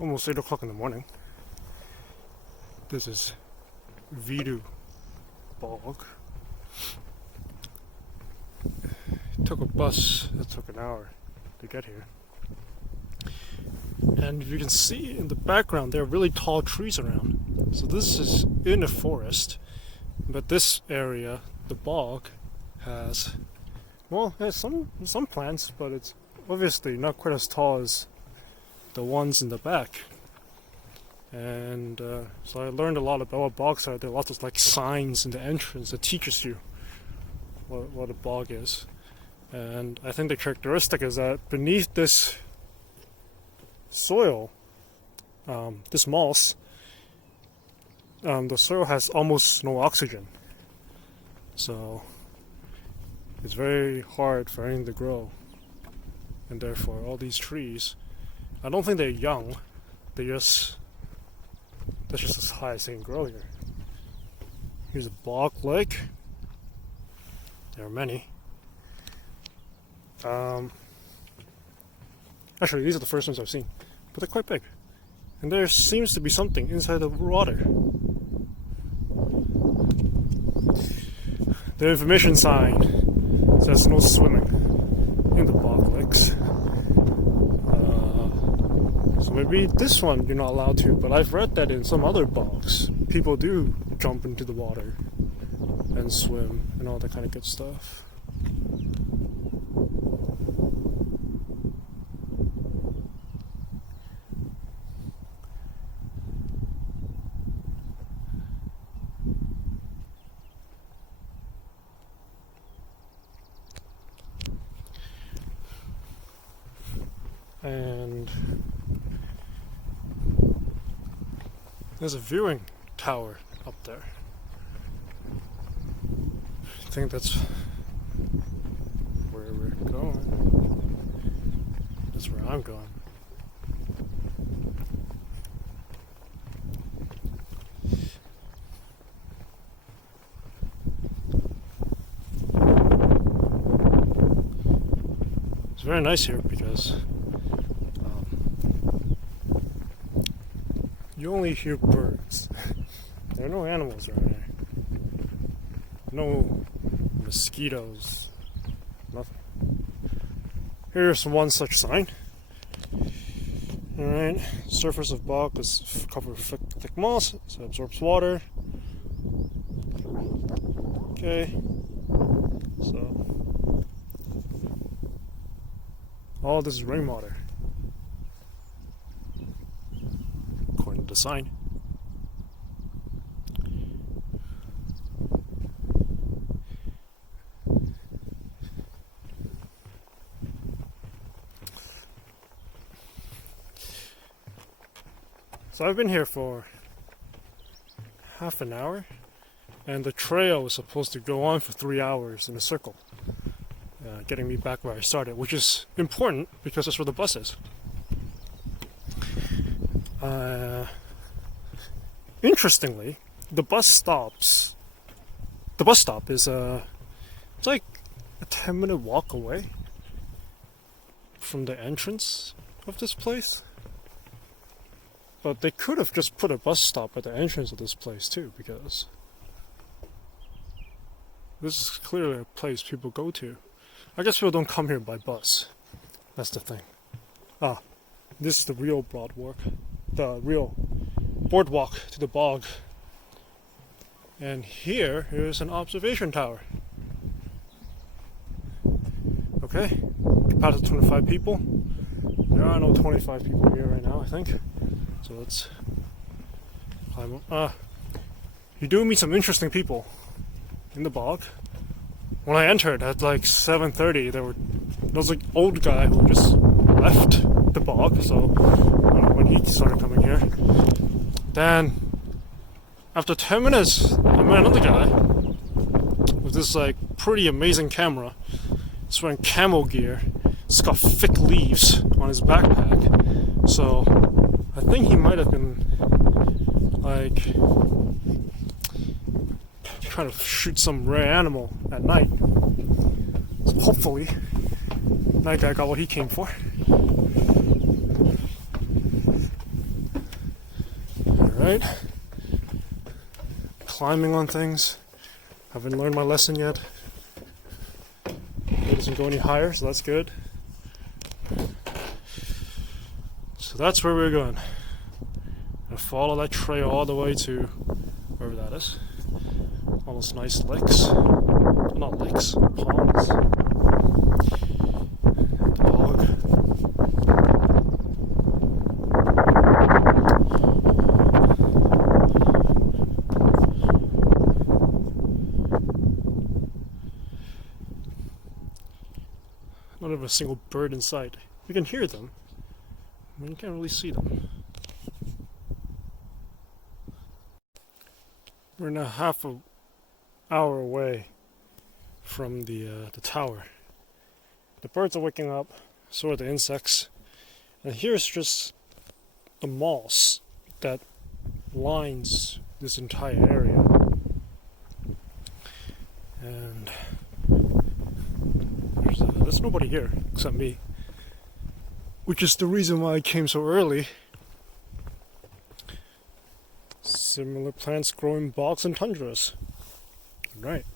almost 8 o'clock in the morning. This is Viru bog. Took a bus that took an hour to get here. And you can see in the background there are really tall trees around. So this is in a forest, but this area, the bog, has some plants, but it's obviously not quite as tall as the ones in the back. And so I learned a lot about what bogs are. There are lots of like signs in the entrance that teaches you what a bog is. And I think the characteristic is that beneath this soil, this moss, the soil has almost no oxygen. So it's very hard for anything to grow. And therefore all these trees, I don't think they're young, that's just as high as they can grow here. Here's a bog lake. There are many. Actually, these are the first ones I've seen, but they're quite big. And there seems to be something inside the water. The information sign says no swimming in the bog lakes. So maybe this one you're not allowed to, but I've read that in some other bogs, people do jump into the water and swim and all that kind of good stuff. And there's a viewing tower up there. I think that's where we're going. That's where I'm going. It's very nice here because you only hear birds. There are no animals around here. No mosquitoes. Nothing. Here's one such sign. Alright. Surface of bog is covered with thick moss, so it absorbs water. Okay. So all this is rainwater. According to the sign. So I've been here for half an hour, and the trail is supposed to go on for 3 hours in a circle, getting me back where I started, which is important because that's where the bus is. Interestingly, the bus stop is it's like a 10-minute walk away from the entrance of this place. But they could have just put a bus stop at the entrance of this place too, because this is clearly a place people go to. I guess people don't come here by bus. That's the thing. This is the real boardwalk to the bog. And here is an observation tower. Okay, capacity 25 people. There are no 25 people here right now, I think. So let's climb up. You do meet some interesting people in the bog. When I entered at like 7:30, there was like old guy who just left the bog. So when he started coming here, then after 10 minutes, I met another guy with this like pretty amazing camera. He's wearing camo gear. It's got thick leaves on his backpack. So I think he might have been like trying to shoot some rare animal at night. So hopefully that guy got what he came for. Alright. Climbing on things. Haven't learned my lesson yet. It doesn't go any higher, so that's good. So that's where we're going. Gonna follow that trail all the way to wherever that is. All those nice lakes. Not lakes, ponds. The bog. Not even a single bird in sight. You can hear them, but you can't really see them. We're now half an hour away from the tower. The birds are waking up, so are the insects. And here's just the moss that lines this entire area. And there's nobody here except me, which is the reason why I came so early. Similar plants grow in bogs and tundras. Right.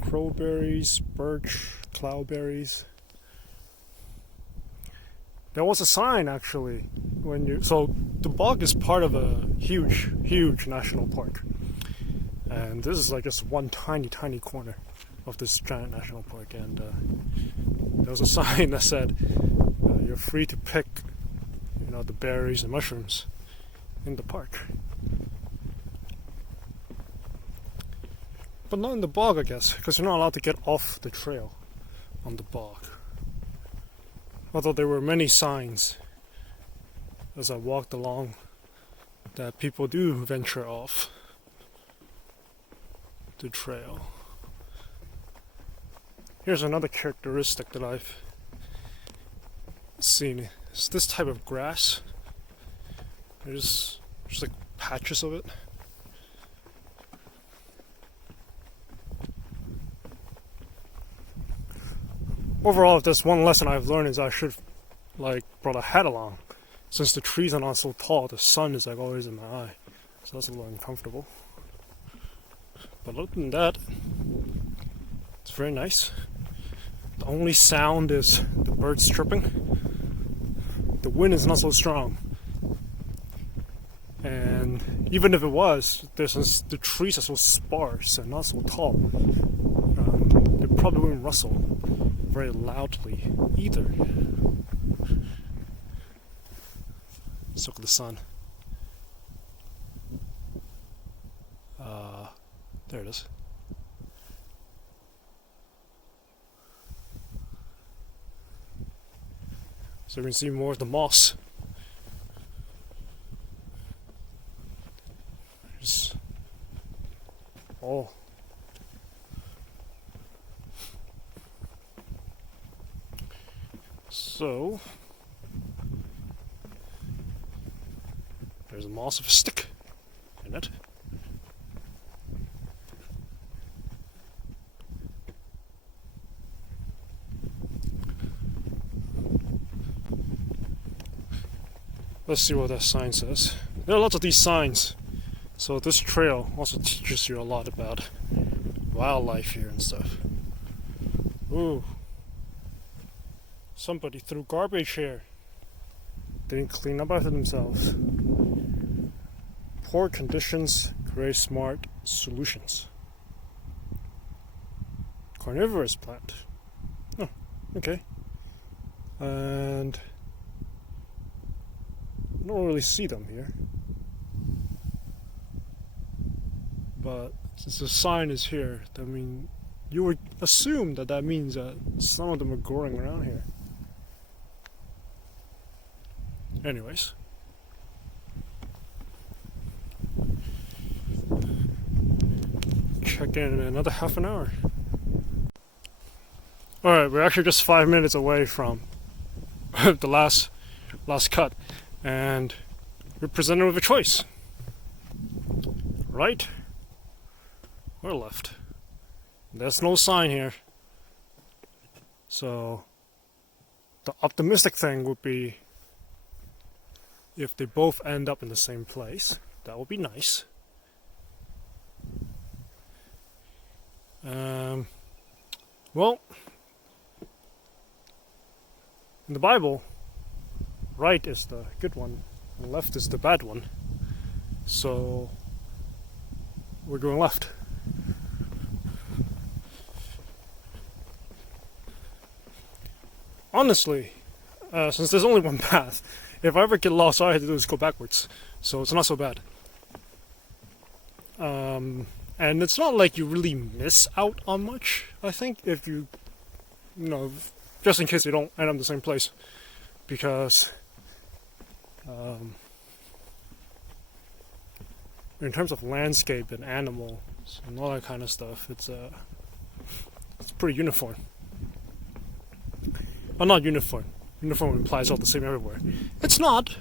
Crowberries, birch, cloudberries. There was a sign actually so the bog is part of a huge national park. And this is like just one tiny corner of this giant national park, and there was a sign that said you're free to pick the berries and mushrooms in the park. But not in the bog, I guess, because you're not allowed to get off the trail on the bog. Although there were many signs as I walked along that people do venture off the trail. Here's another characteristic that I've seen. It's this type of grass. There's just like patches of it. Overall, if there's one lesson I've learned is I should brought a hat along. Since the trees are not so tall, the sun is always in my eye. So that's a little uncomfortable. But other than that, it's very nice. The only sound is the birds chirping. The wind is not so strong. And even if it was, the trees are so sparse and not so tall. They probably wouldn't rustle very loudly either. Let's look at the sun. There it is. So we can see more of the moss. Oh. So there's a moss of a stick in it. Let's see what that sign says. There are lots of these signs. So this trail also teaches you a lot about wildlife here and stuff. Ooh. Somebody threw garbage here. Didn't clean up after themselves. Poor conditions create smart solutions. Carnivorous plant. Oh, okay. And I don't really see them here. But since the sign is here, you would assume that means that some of them are growing around here. Anyways. Check in another half an hour. Alright, we're actually just 5 minutes away from the last cut. And we're presented with a choice. Right or left. There's no sign here. So the optimistic thing would be if they both end up in the same place. That would be nice. Well, in the Bible, right is the good one, and left is the bad one. So we're going left. Honestly, since there's only one path, if I ever get lost, all I have to do is go backwards. So it's not so bad. And it's not like you really miss out on much, I think, if you just in case you don't end up in the same place. Because in terms of landscape and animals and all that kind of stuff, it's pretty uniform. Well, not uniform. Uniform implies all the same everywhere. It's not.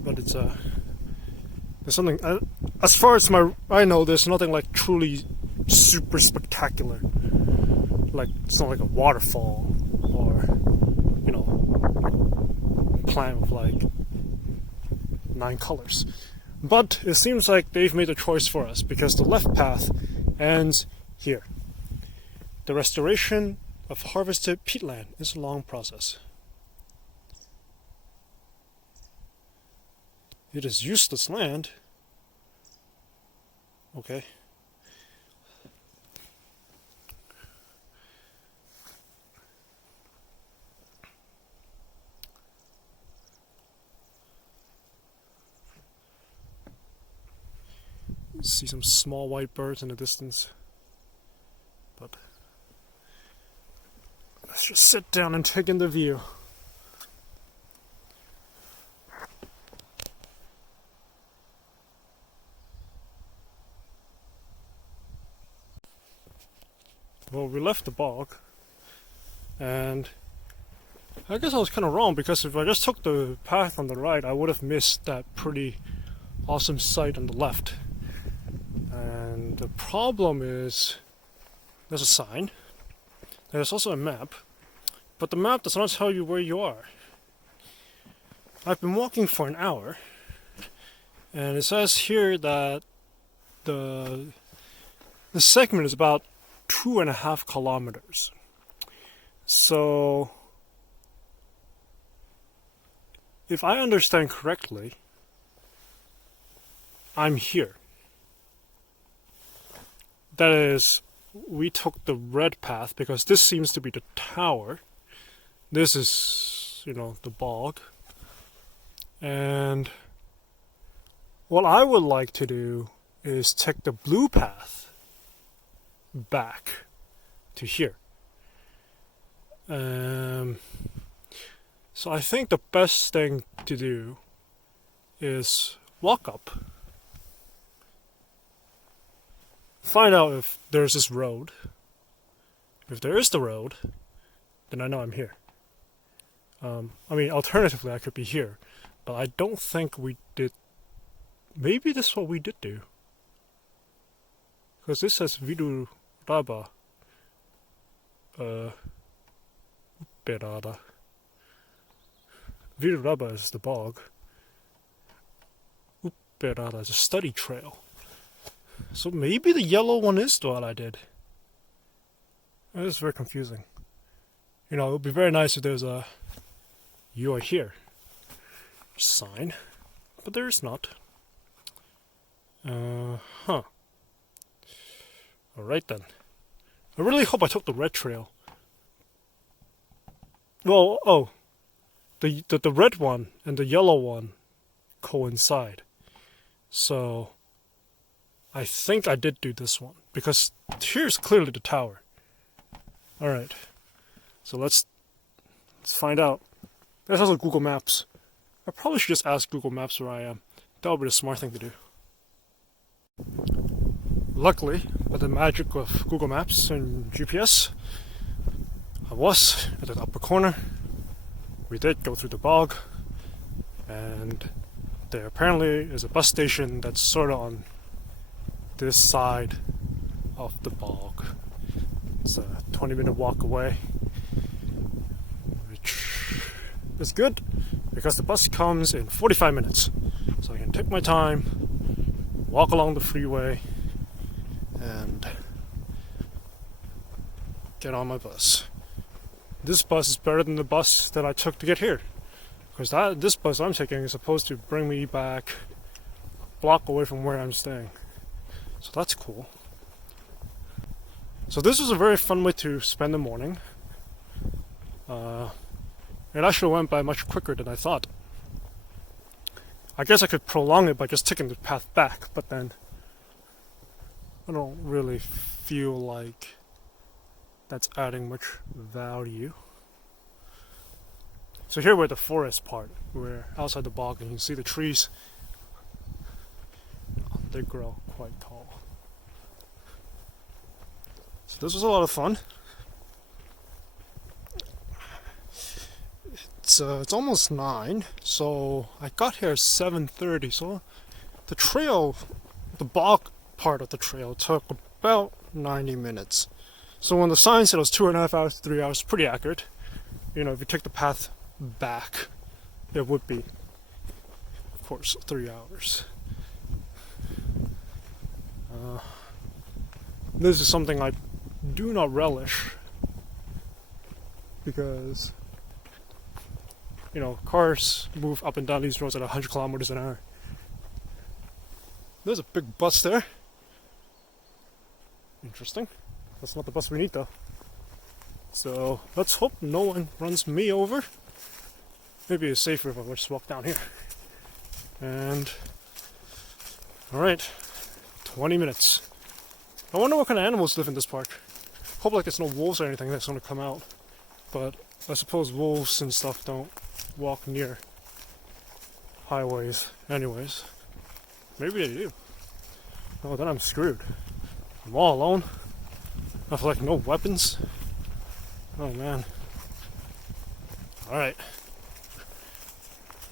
But it's there's something, as far as I know, there's nothing like truly super spectacular. Like, it's not like a waterfall or, plant with like 9 colors. But it seems like they've made a choice for us because the left path ends here. The restoration of harvested peatland is a long process. It is useless land. Okay. See some small white birds in the distance. But let's just sit down and take in the view. Well, we left the bog, and I guess I was kind of wrong, because if I just took the path on the right, I would have missed that pretty awesome sight on the left. And the problem is, there's a sign, there's also a map, but the map does not tell you where you are. I've been walking for an hour, and it says here that the segment is about 2.5 kilometers. So, if I understand correctly, I'm here. That is, we took the red path because this seems to be the tower. This is, the bog. And what I would like to do is take the blue path back to here. So I think the best thing to do is walk up, find out if there's this road. If there is the road, then I know I'm here. Alternatively, I could be here, but I don't think we did. Maybe this is what we did do, because this says Viru, Raba, Õpperada. Viru Raba is the bog. Õpperada is a study trail. So maybe the yellow one is what I did. It is very confusing. It would be very nice if there's a "You are here" sign, but there is not. Alright then. I really hope I took the red trail. Well, the red one and the yellow one coincide. So I think I did do this one, because here's clearly the tower. Alright. So let's find out. There's also Google Maps. I probably should just ask Google Maps where I am. That would be the smart thing to do. Luckily, by the magic of Google Maps and GPS, I was at the upper corner. We did go through the bog, and there apparently is a bus station that's sort of on this side of the bog. It's a 20-minute walk away, which is good because the bus comes in 45 minutes. So I can take my time, walk along the freeway, and get on my bus. This bus is better than the bus that I took to get here, because this bus I'm taking is supposed to bring me back a block away from where I'm staying. So that's cool. So this was a very fun way to spend the morning. It actually went by much quicker than I thought. I guess I could prolong it by just taking the path back, but then I don't really feel like that's adding much value. So here we're at the forest part. We're outside the bog and you can see the trees. They grow quite tall. So this was a lot of fun. It's almost 9, so I got here at 7:30. So the trail, the bog part of the trail, took about 90 minutes. So when the sign said it was 2.5 hours, 3 hours, pretty accurate. You know, if you take the path back, it would be, of course, 3 hours. This is something I do not relish because, you know, cars move up and down these roads at 100 kilometers an hour. There's a big bus there. Interesting. That's not the bus we need though. So let's hope no one runs me over. Maybe it's safer if I just walk down here. And alright, 20 minutes. I wonder what kind of animals live in this park. Hope like there's no wolves or anything that's gonna come out. But I suppose wolves and stuff don't walk near highways anyways. Maybe they do. Oh, then I'm screwed. I'm all alone. I have like no weapons. Oh man. Alright.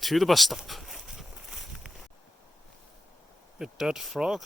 To the bus stop. A dead frog?